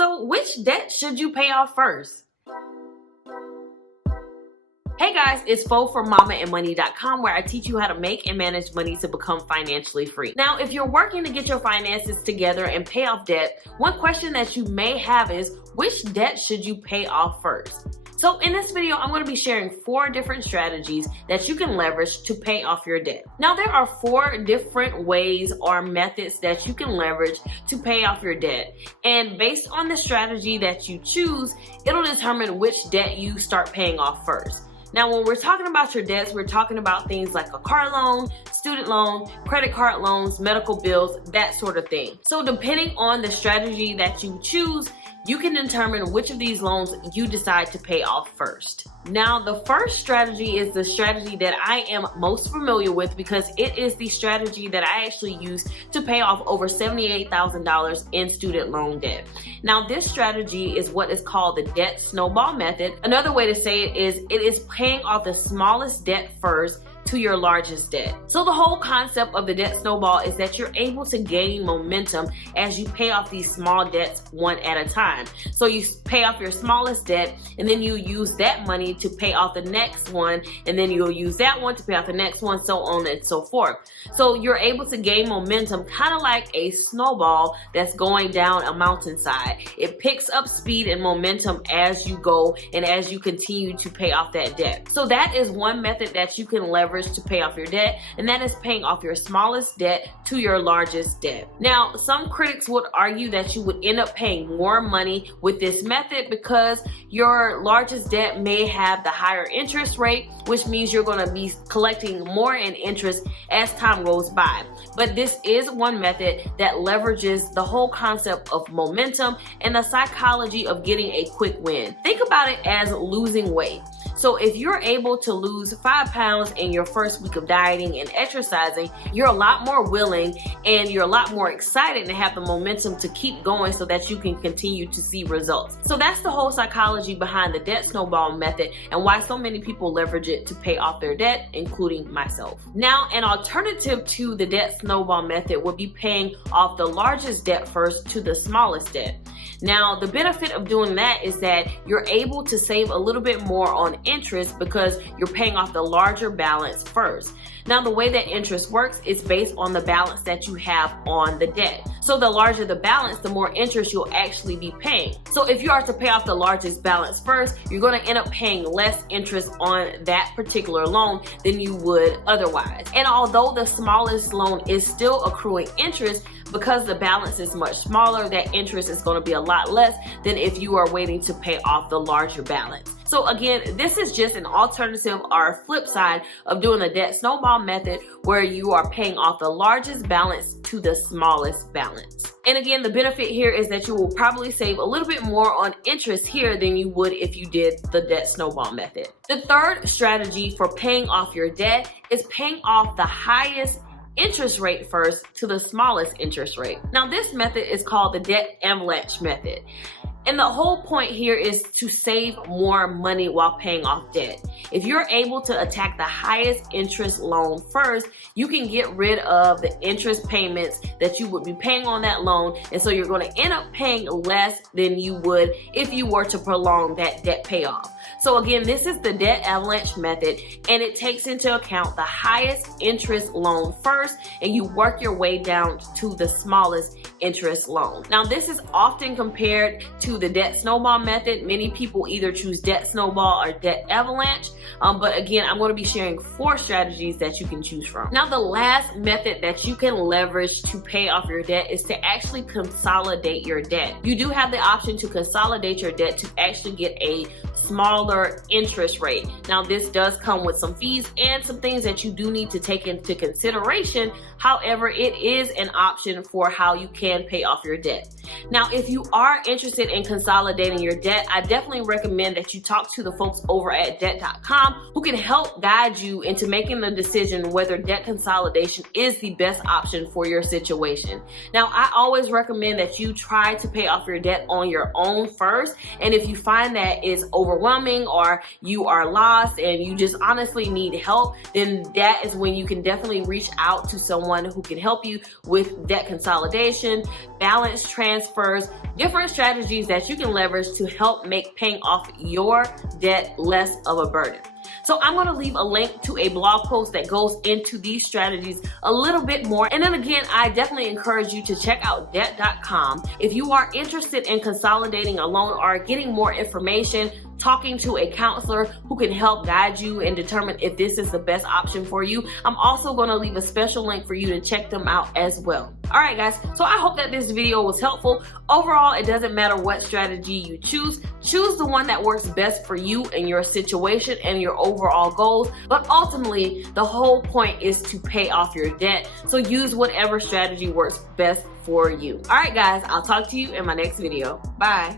So which debt should you pay off first? Hey guys, it's Fo from MamaAndMoney.com, where I teach you how to make and manage money to become financially free. Now, if you're working to get your finances together and pay off debt, one question that you may have is, which debt should you pay off first? So in this video, I'm going to be sharing 4 different strategies that you can leverage to pay off your debt. Now, there are 4 different ways or methods that you can leverage to pay off your debt. And based on the strategy that you choose, it'll determine which debt you start paying off first. Now, when we're talking about your debts, we're talking about things like a car loan, student loan, credit card loans, medical bills, that sort of thing. So depending on the strategy that you choose, you can determine which of these loans you decide to pay off first. Now, the first strategy is the strategy that I am most familiar with because it is the strategy that I actually use to pay off over $78,000 in student loan debt. Now, this strategy is what is called the debt snowball method. Another way to say it is paying off the smallest debt first to your largest debt. So the whole concept of the debt snowball is that you're able to gain momentum as you pay off these small debts one at a time. So you pay off your smallest debt, and then you use that money to pay off the next one, and then you'll use that one to pay off the next one, so on and so forth. So you're able to gain momentum kind of like a snowball that's going down a mountainside. It picks up speed and momentum as you go and as you continue to pay off that debt. So that is one method that you can leverage to pay off your debt, and that is paying off your smallest debt to your largest debt. Now, some critics would argue that you would end up paying more money with this method because your largest debt may have the higher interest rate, which means you're going to be collecting more in interest as time goes by. But this is one method that leverages the whole concept of momentum and the psychology of getting a quick win. Think about it as losing weight. So if you're able to lose 5 pounds in your first week of dieting and exercising, you're a lot more willing and you're a lot more excited to have the momentum to keep going so that you can continue to see results. So that's the whole psychology behind the debt snowball method and why so many people leverage it to pay off their debt, including myself. Now, an alternative to the debt snowball method would be paying off the largest debt first to the smallest debt. Now, the benefit of doing that is that you're able to save a little bit more on interest because you're paying off the larger balance first. Now, the way that interest works is based on the balance that you have on the debt. So the larger the balance, the more interest you'll actually be paying. So if you are to pay off the largest balance first, you're going to end up paying less interest on that particular loan than you would otherwise. And although the smallest loan is still accruing interest, because the balance is much smaller, that interest is going to be a lot less than if you are waiting to pay off the larger balance. So again, this is just an alternative or a flip side of doing the debt snowball method where you are paying off the largest balance to the smallest balance. And again, the benefit here is that you will probably save a little bit more on interest here than you would if you did the debt snowball method. The third strategy for paying off your debt is paying off the highest interest rate first to the smallest interest rate. Now, this method is called the debt avalanche method. And the whole point here is to save more money while paying off debt. If you're able to attack the highest interest loan first, you can get rid of the interest payments that you would be paying on that loan. And so you're going to end up paying less than you would if you were to prolong that debt payoff. So again, this is the debt avalanche method, and it takes into account the highest interest loan first, and you work your way down to the smallest interest loan. Now, this is often compared to the debt snowball method. Many people either choose debt snowball or debt avalanche, but again, I'm going to be sharing 4 strategies that you can choose from. Now, the last method that you can leverage to pay off your debt is to actually consolidate your debt. You do have the option to consolidate your debt to actually get a smaller interest rate. Now, this does come with some fees and some things that you do need to take into consideration. However, it is an option for how you can pay off your debt. Now, if you are interested in consolidating your debt, I definitely recommend that you talk to the folks over at debt.com who can help guide you into making the decision whether debt consolidation is the best option for your situation. Now, I always recommend that you try to pay off your debt on your own first. And if you find that it's overwhelming or you are lost and you just honestly need help, then that is when you can definitely reach out to someone who can help you with debt consolidation, balance transfer, transfers, different strategies that you can leverage to help make paying off your debt less of a burden. So I'm going to leave a link to a blog post that goes into these strategies a little bit more. And then again, I definitely encourage you to check out debt.com if you are interested in consolidating a loan or getting more information, talking to a counselor who can help guide you and determine if this is the best option for you. I'm also going to leave a special link for you to check them out as well. All right, guys, so I hope that this video was helpful. Overall, it doesn't matter what strategy you choose. Choose the one that works best for you and your situation and your overall goals. But ultimately, the whole point is to pay off your debt. So use whatever strategy works best for you. All right, guys, I'll talk to you in my next video. Bye.